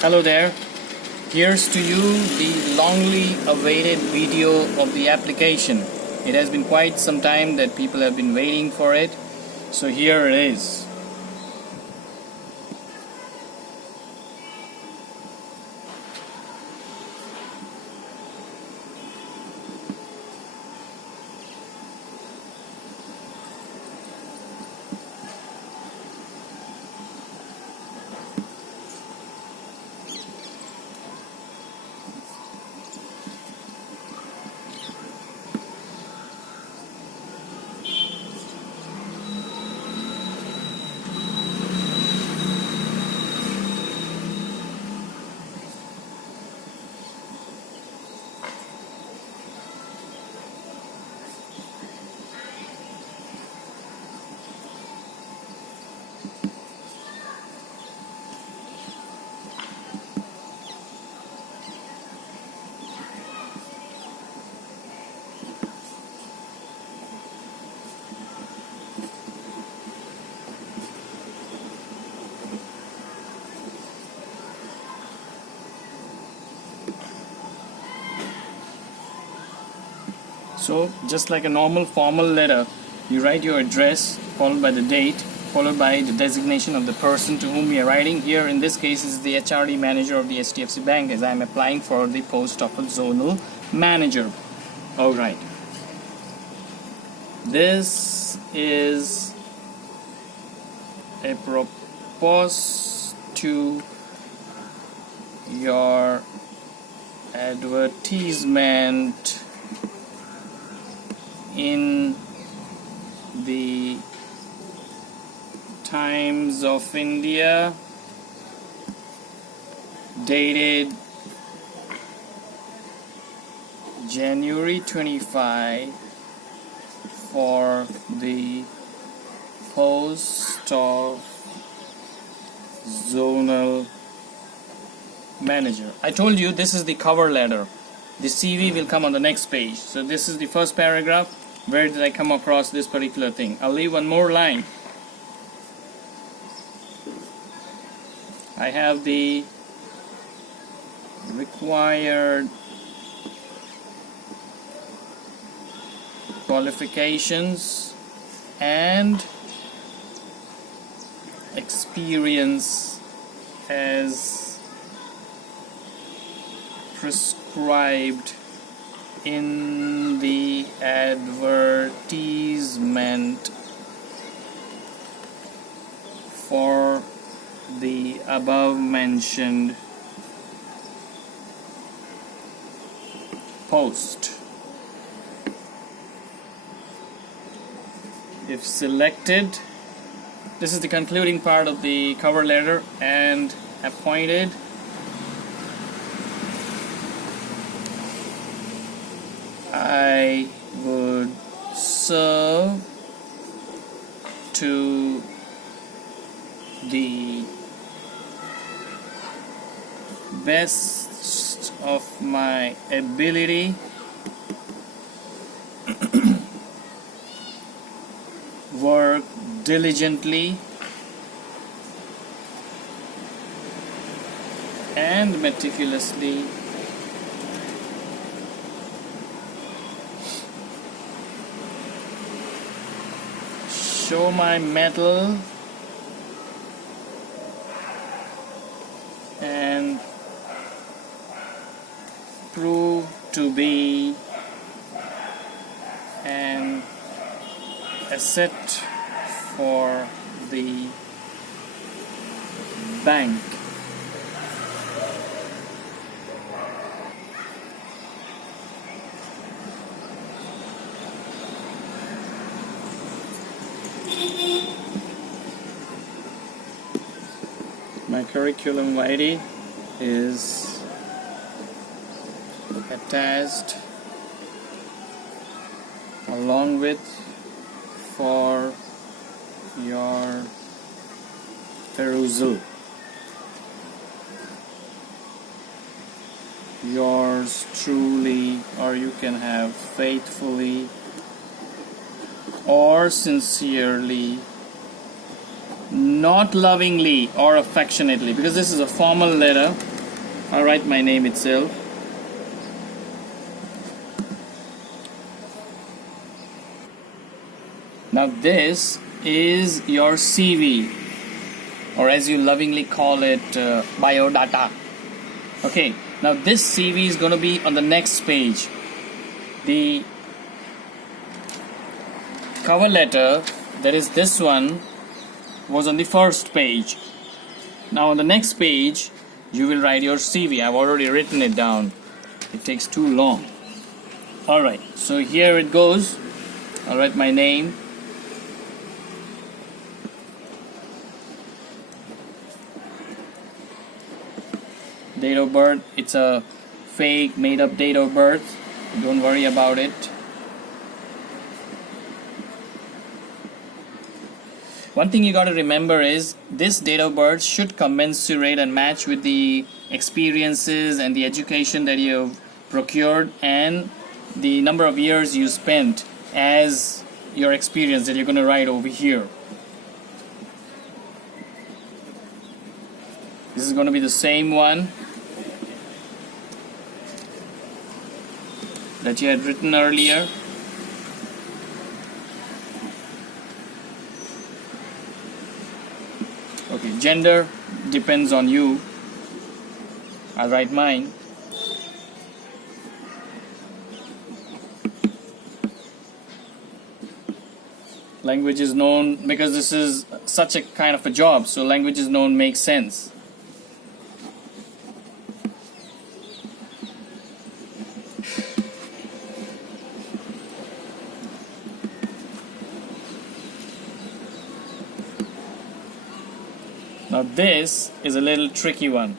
Hello there. Here's to you the longly awaited video of the application. It has been quite some time that people have been waiting for it. So here it is. So just like a normal formal letter, you write your address followed by the date followed by the designation of the person to whom you are writing. Here in this case is the HRD manager of the HDFC Bank, as I am applying for the post of a zonal manager. Alright. This is a propose to your advertisement in the Times of India, dated January 25, for the post of zonal manager. I told you this is the cover letter. The CV will come on the next page. So this is the first paragraph. Where did I come across this particular thing? I'll leave one more line. I have the required qualifications and experience as prescribed in the advertisement for the above mentioned post. If selected, this is the concluding part of the cover letter, and appointed, I would serve to the best of my ability work diligently and meticulously show my mettle and prove to be an asset for the bank. My curriculum vitae is attached along with for your perusal. Yours truly, or you can have faithfully or sincerely, not lovingly or affectionately, because this is a formal letter. I'll write my name itself. Now this is your CV, or as you lovingly call it, biodata. Okay, now this CV is going to be on the next page. The cover letter, that is this one, was on the first page. Now on the next page you will write your CV. I've already written it down. It takes too long. Alright, so here it goes. I'll write my name. Date of birth, it's a fake made up date of birth. Don't worry about it. One thing you got to remember is this date of birth should commensurate and match with the experiences and the education that you've procured and the number of years you spent as your experience that you're going to write over here. This is going to be the same one that you had written earlier. Okay, gender depends on you. I'll write mine. Language is known, because this is such a kind of a job, so language is known makes sense. Now this is a little tricky one.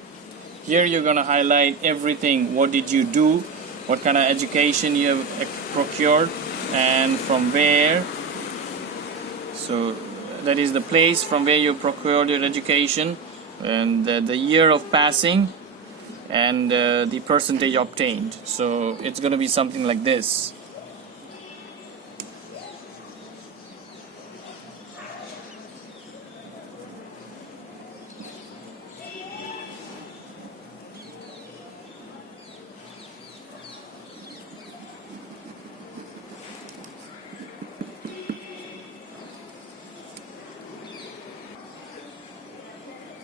Here you're going to highlight everything. What did you do? What kind of education you have procured and from where. So that is the place from where you procured your education, and the year of passing, and the percentage obtained. So it's going to be something like this.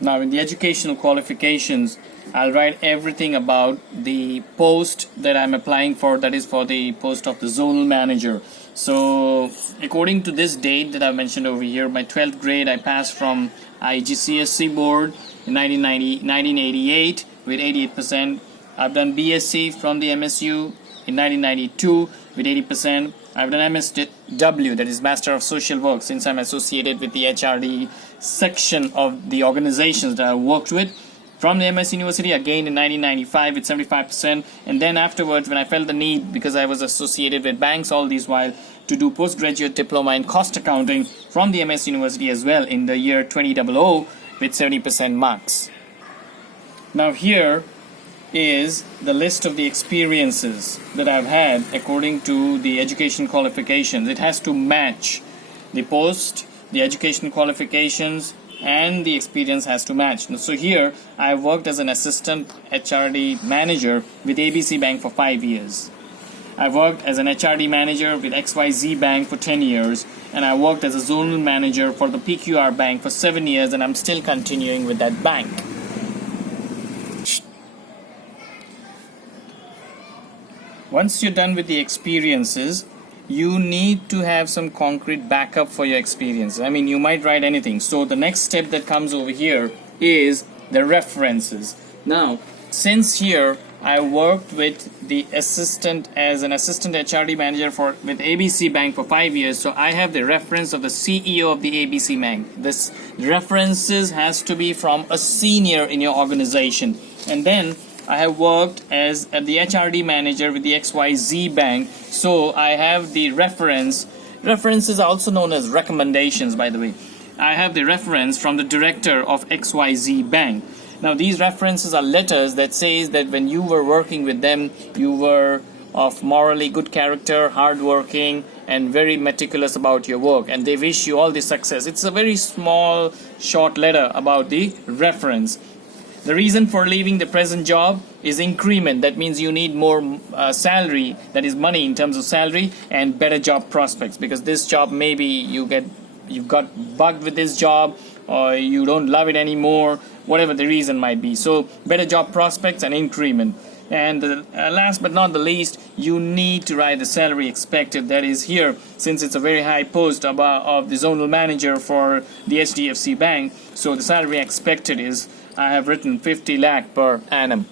Now in the educational qualifications, I'll write everything about the post that I'm applying for, that is for the post of the zonal manager. So according to this date that I mentioned over here, my 12th grade I passed from IGCSE board in 1988 with 88%. I've done BSc from the MSU in 1992 with 80%. I've done MSW, that is Master of Social Work, since I'm associated with the HRD section of the organizations that I worked with. From the MS University, again in 1995 with 75%. And then afterwards, when I felt the need, because I was associated with banks all these while, to do postgraduate diploma in cost accounting from the MS University as well in the year 2000 with 70% marks. Now here is the list of the experiences that I've had according to the education qualifications. It has to match the post, the education qualifications, and the experience has to match. So here I worked as an assistant HRD manager with ABC Bank for 5 years. I worked as an HRD manager with XYZ Bank for 10 years, and I worked as a zonal manager for the PQR Bank for 7 years, and I'm still continuing with that bank. Once you're done with the experiences, you need to have some concrete backup for your experience. I mean, you might write anything. So the next step that comes over here is the references. Now, since here I worked with the assistant as an assistant HRD manager with ABC Bank for 5 years, so I have the reference of the CEO of the ABC Bank. This references has to be from a senior in your organization. And then I have worked as the HRD manager with the XYZ Bank, so I have the reference. References are also known as recommendations, by the way. I have the reference from the director of XYZ Bank. Now these references are letters that says that when you were working with them, you were of morally good character, hardworking, and very meticulous about your work, and they wish you all the success. It's a very small, short letter about the reference. The reason for leaving the present job is increment. That means you need more salary, that is money in terms of salary, and better job prospects, because this job, maybe you got bugged with this job, or you don't love it anymore, whatever the reason might be. So better job prospects and increment. And last but not the least, you need to write the salary expected. That is here, since it's a very high post of the zonal manager for the HDFC Bank. So the salary expected is, I have written 50 lakh per annum.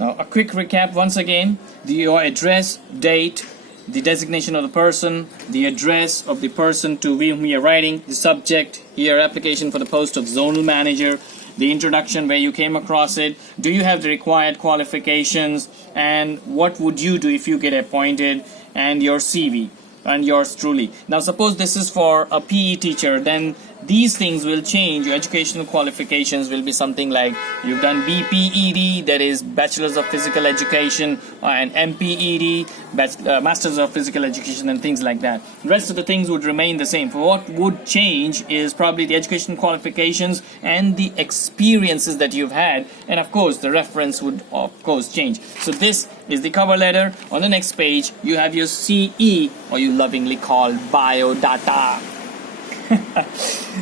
Now a quick recap once again: your address, date, the designation of the person, the address of the person to whom you are writing, the subject, here application for the post of zonal manager, the introduction, where you came across it, do you have the required qualifications, and what would you do if you get appointed, and your CV, and yours truly. Now suppose this is for a PE teacher, then these things will change. Your educational qualifications will be something like you've done BPED, that is Bachelor's of Physical Education, and MPED, Masters of Physical Education, and things like that. The rest of the things would remain the same. For what would change is probably the educational qualifications and the experiences that you've had, and of course the reference would of course change. So this is the cover letter. On the next page you have your CE, or you lovingly call biodata.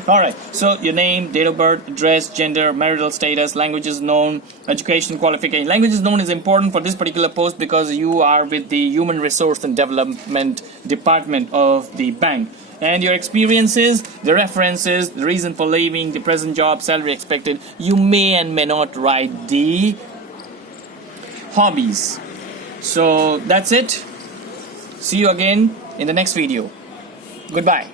Alright, so your name, date of birth, address, gender, marital status, languages known, education qualification. Languages known is important for this particular post because you are with the Human Resource and Development Department of the bank. And your experiences, the references, the reason for leaving, the present job, salary expected. You may and may not write the hobbies. So that's it. See you again in the next video. Goodbye.